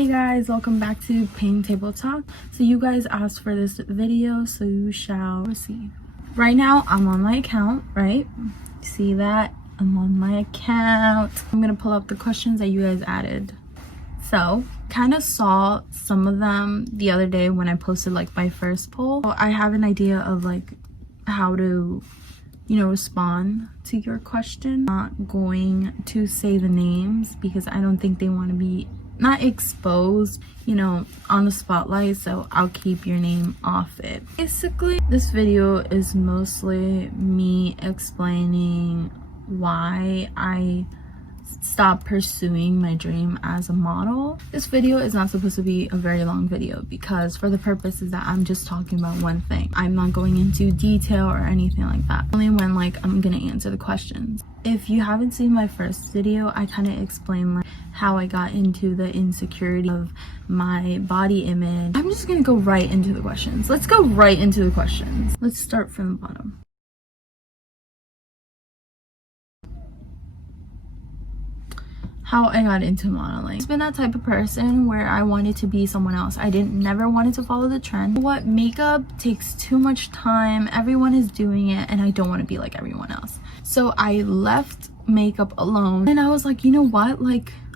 Hey guys, welcome back to Paint Table Talk. So you guys asked for this video, so you shall receive. Right now I'm on my account, right? See that? I'm on my account. I'm gonna pull up the questions that you guys added. So kind of saw some of them the other day when I posted like my first poll. So I have an idea of like how to respond to your question. I'm not going to say the names because I don't think they want to be not exposed on the spotlight, so I'll keep your name off it. Basically, this video is mostly me explaining why I stopped pursuing my dream as a model. This video is not supposed to be a very long video because for the purposes that I'm just talking about one thing. I'm not going into detail or anything like that. Only when I'm gonna answer the questions. If you haven't seen my first video, I kind of explained how I got into the insecurity of my body image. I'm just gonna go right into the questions. Let's go right into the questions. Let's start from the bottom. How I got into modeling. I've been that type of person where I wanted to be someone else. I never wanted to follow the trend. What makeup takes too much time, everyone is doing it, and I don't want to be like everyone else. So I left makeup alone and I was like, you know what,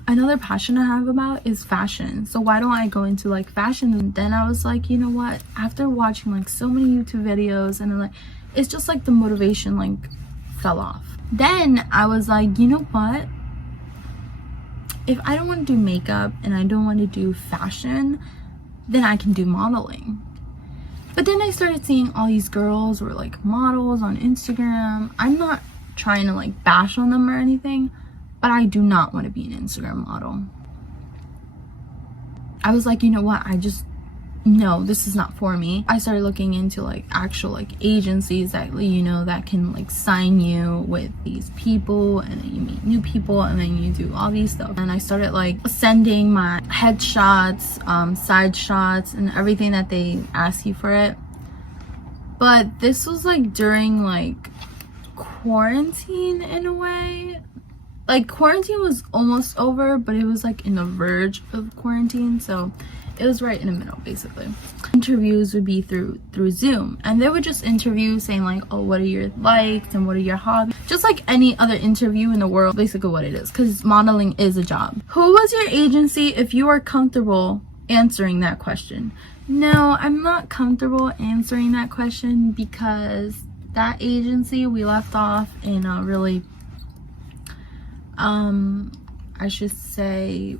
another passion I have about is fashion, so why don't I go into fashion? And then I was like, you know what, after watching so many YouTube videos and it's just the motivation fell off. Then I was like, you know what, if I don't want to do makeup and I don't want to do fashion, then I can do modeling. But then I started seeing all these girls were models on Instagram. I'm not trying to bash on them or anything, but I do not want to be an Instagram model. I was like, you know what, no, this is not for me. I started looking into actual agencies that that can sign you with these people, and then you meet new people, and then you do all these stuff. And I started sending my headshots, side shots, and everything that they ask you for it. But this was during quarantine in a way. Quarantine was almost over, but it was in the verge of quarantine, so it was right in the middle. Basically, interviews would be through Zoom, and they would just interview saying oh, what are your likes and what are your hobbies, just like any other interview in the world. Basically what it is, because modeling is a job. Who was your agency if you are comfortable answering that question? No, I'm not comfortable answering that question because that agency, we left off in a really I should say,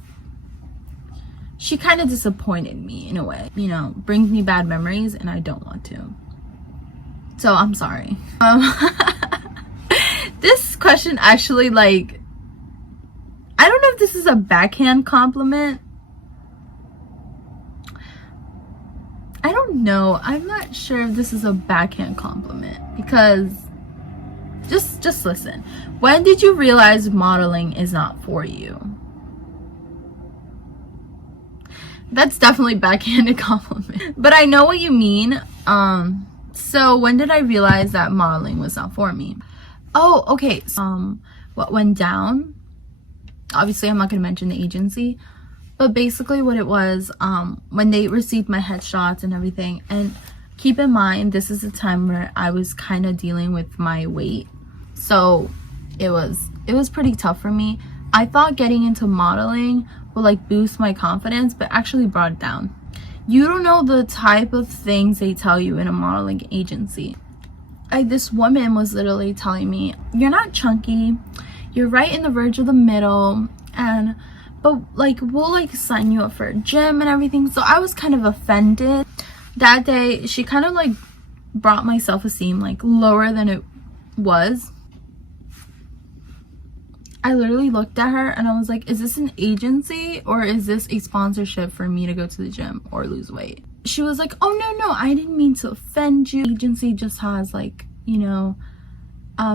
she kind of disappointed me in a way, brings me bad memories, and I don't want to. So I'm sorry. This question actually I don't know if this is a backhand compliment. I don't know. I'm not sure if this is a backhand compliment because just listen. When did you realize modeling is not for you? That's definitely backhanded compliment, but I know what you mean. So when did I realize that modeling was not for me? Oh, okay. What went down? Obviously, I'm not going to mention the agency, but basically what it was, when they received my headshots and everything, and keep in mind, this is a time where I was kind of dealing with my weight, so it was pretty tough for me. I thought getting into modeling would boost my confidence, but actually brought it down. You don't know the type of things they tell you in a modeling agency. This woman was literally telling me, you're not chunky, you're right in the verge of the middle, but we'll sign you up for a gym and everything. So I was kind of offended. That day she kind of brought my self-esteem lower than it was. I literally looked at her and I was like, is this an agency or is this a sponsorship for me to go to the gym or lose weight? She was like, oh no, I didn't mean to offend you. Agency just has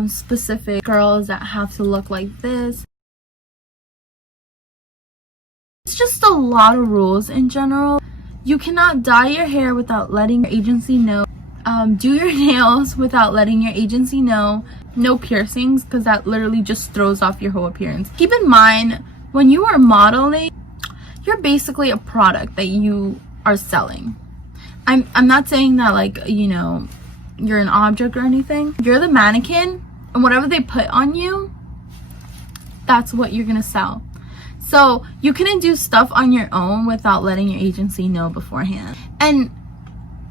specific girls that have to look like this. It's just a lot of rules in general. You cannot dye your hair without letting your agency know. Do your nails without letting your agency know. No piercings, because that literally just throws off your whole appearance. Keep in mind, when you are modeling, you're basically a product that you are selling. I'm not saying that, like, you know, you're an object or anything. You're the mannequin, and whatever they put on you, that's what you're gonna sell. So you couldn't do stuff on your own without letting your agency know beforehand. And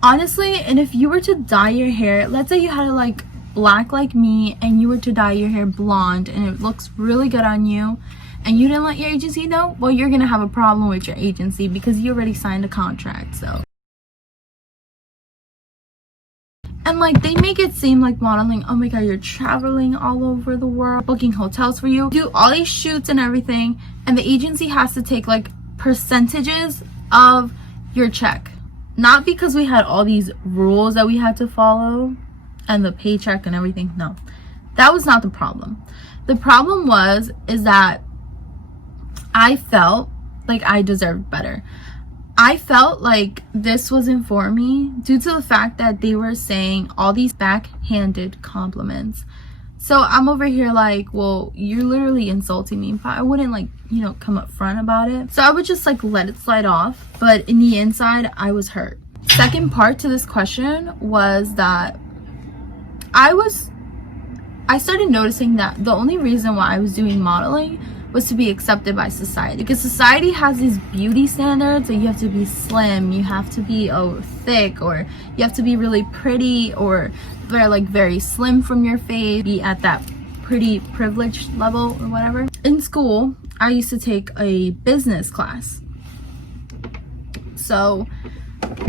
honestly, and if you were to dye your hair, let's say you had it like black like me, and you were to dye your hair blonde and it looks really good on you, and you didn't let your agency know, well, you're gonna have a problem with your agency because you already signed a contract. So, and like, they make it seem like modeling, oh my god, you're traveling all over the world, booking hotels for you, do all these shoots and everything, and the agency has to take like percentages of your check. Not because we had all these rules that we had to follow and the paycheck and everything. No, that was not the problem. The problem is that I felt like I deserved better. I felt like this wasn't for me due to the fact that they were saying all these backhanded compliments. So I'm over here like, well, you're literally insulting me, but I wouldn't, like, you know, come up front about it. So I would just like let it slide off, but in the inside I was hurt. Second part to this question was that I started noticing that the only reason why I was doing modeling was to be accepted by society, because society has these beauty standards that you have to be slim, you have to be thick, or you have to be really pretty, or they're like very slim from your face, be at that pretty privileged level or whatever. In school, I used to take a business class. So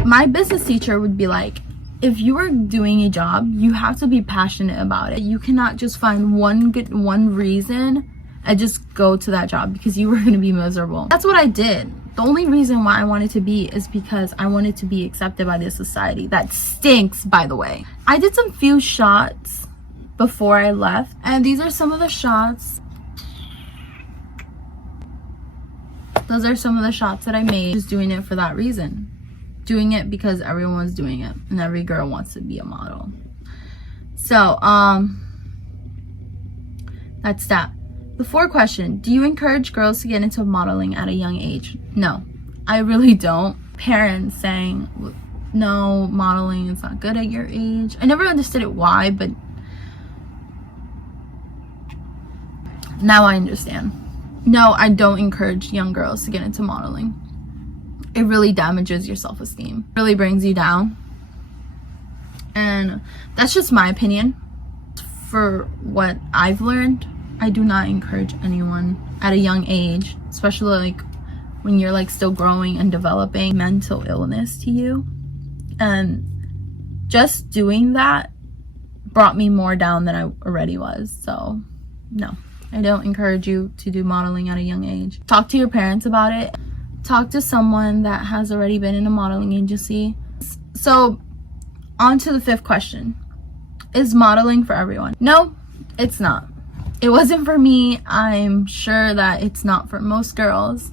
my business teacher would be like, if you are doing a job, you have to be passionate about it. You cannot just find one reason and just go to that job because you were going to be miserable. That's what I did. The only reason why I wanted to be is because I wanted to be accepted by this society that stinks, by the way. I did some few shots before I left, and these are some of the shots. Those are some of the shots that I made, just doing it for that reason. Doing it because everyone's doing it and every girl wants to be a model. So that's that. The fourth question, do you encourage girls to get into modeling at a young age? No, I really don't. Parents saying, no, modeling is not good at your age. I never understood it why, but now I understand. No, I don't encourage young girls to get into modeling. It really damages your self-esteem. It really brings you down. And that's just my opinion. For what I've learned, I do not encourage anyone at a young age, especially like when you're like still growing and developing, mental illness to you. And just doing that brought me more down than I already was. So no, I don't encourage you to do modeling at a young age. Talk to your parents about it. Talk to someone that has already been in a modeling agency. So on to the fifth question. Is modeling for everyone? No, it's not. It wasn't for me. I'm sure that it's not for most girls.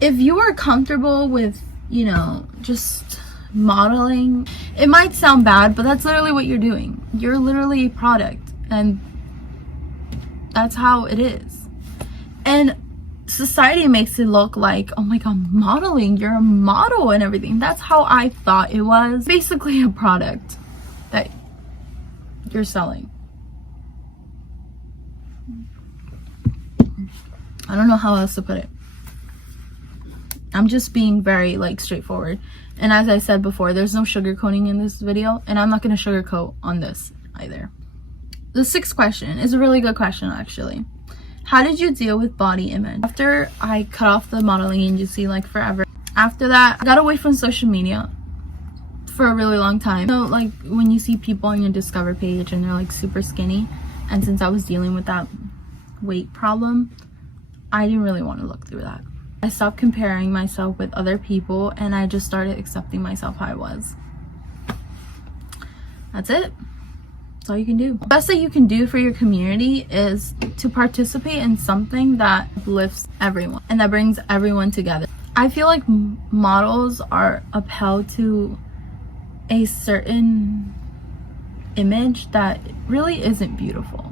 If you are comfortable with, you know, just modeling, it might sound bad, but that's literally what you're doing. You're literally a product, and that's how it is. And society makes it look like, oh my god, modeling, you're a model and everything. That's how I thought it was. Basically a product that you're selling. I don't know how else to put it. I'm just being very like straightforward. And as I said before, there's no sugarcoating in this video, and I'm not going to sugarcoat on this either. The sixth question is a really good question, actually. How did you deal with body image? After I cut off the modeling agency like forever, after that I got away from social media for a really long time. So like when you see people on your Discover page and they're like super skinny, and since I was dealing with that weight problem, I didn't really want to look through that. I stopped comparing myself with other people, and I just started accepting myself how I was. That's it. That's all you can do. The best that you can do for your community is to participate in something that lifts everyone and that brings everyone together. I feel like models are upheld to a certain image that really isn't beautiful.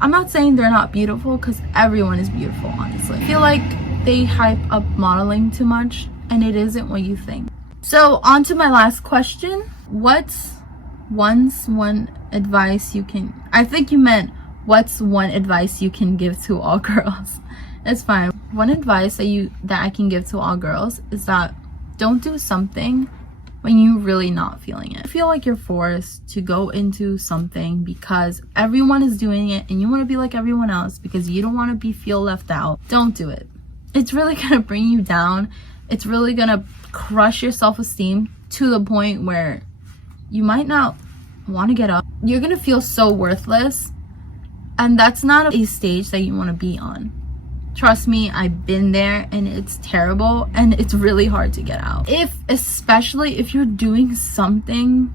I'm not saying they're not beautiful, because everyone is beautiful, honestly. I feel like they hype up modeling too much, and it isn't what you think. So on to my last question. What's one advice you can, I think you meant what's one advice you can give to all girls? It's fine. One advice that I can give to all girls is that don't do something when you're really not feeling it. I feel like you're forced to go into something because everyone is doing it and you want to be like everyone else because you don't want to feel left out. Don't do it. It's really gonna bring you down. It's really gonna crush your self-esteem to the point where you might not want to get up. You're gonna feel so worthless, and that's not a stage that you want to be on. Trust me, I've been there, and it's terrible, and it's really hard to get out. Especially if you're doing something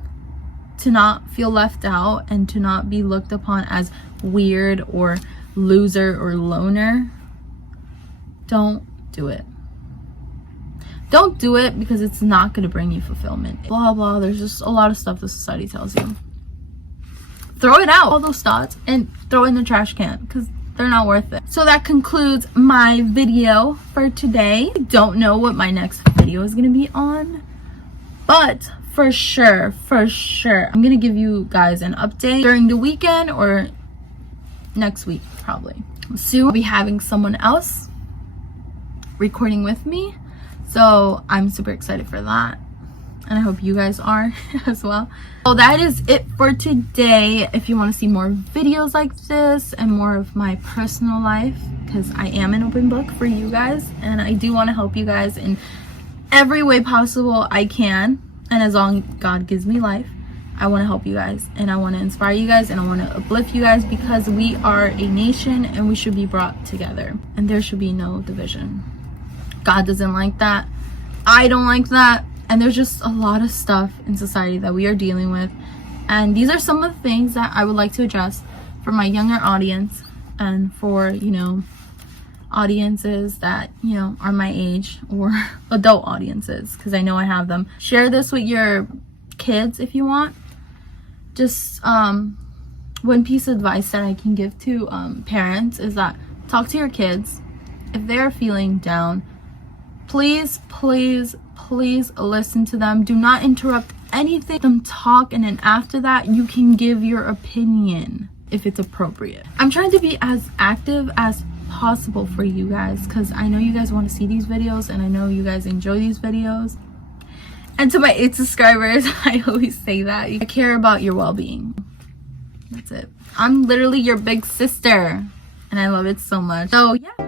to not feel left out and to not be looked upon as weird or loser or loner, don't do it. Don't do it because it's not going to bring you fulfillment. Blah blah, there's just a lot of stuff the society tells you. Throw it out, all those thoughts, and throw it in the trash can because they're not worth it. So that concludes my video for today. I don't know what my next video is going to be on, but for sure, I'm going to give you guys an update during the weekend or next week probably. Soon I'll be having someone else recording with me, so I'm super excited for that, and I hope you guys are as well. So that is it for today. If you want to see more videos like this and more of my personal life, because I am an open book for you guys and I do want to help you guys in every way possible I can, and as long as God gives me life, I want to help you guys and I want to inspire you guys and I want to uplift you guys, because we are a nation and we should be brought together and there should be no division. God doesn't like that. I don't like that. And there's just a lot of stuff in society that we are dealing with. And these are some of the things that I would like to address for my younger audience and for, audiences that, are my age, or adult audiences, because I know I have them. Share this with your kids if you want. Just one piece of advice that I can give to parents is that talk to your kids. If they're feeling down, please listen to them. Do not interrupt anything. Let them talk, and then after that you can give your opinion if it's appropriate. I'm trying to be as active as possible for you guys because I know you guys want to see these videos and I know you guys enjoy these videos. And to my 8 subscribers, I always say that I care about your well-being. That's it. I'm literally your big sister and I love it so much. So yeah.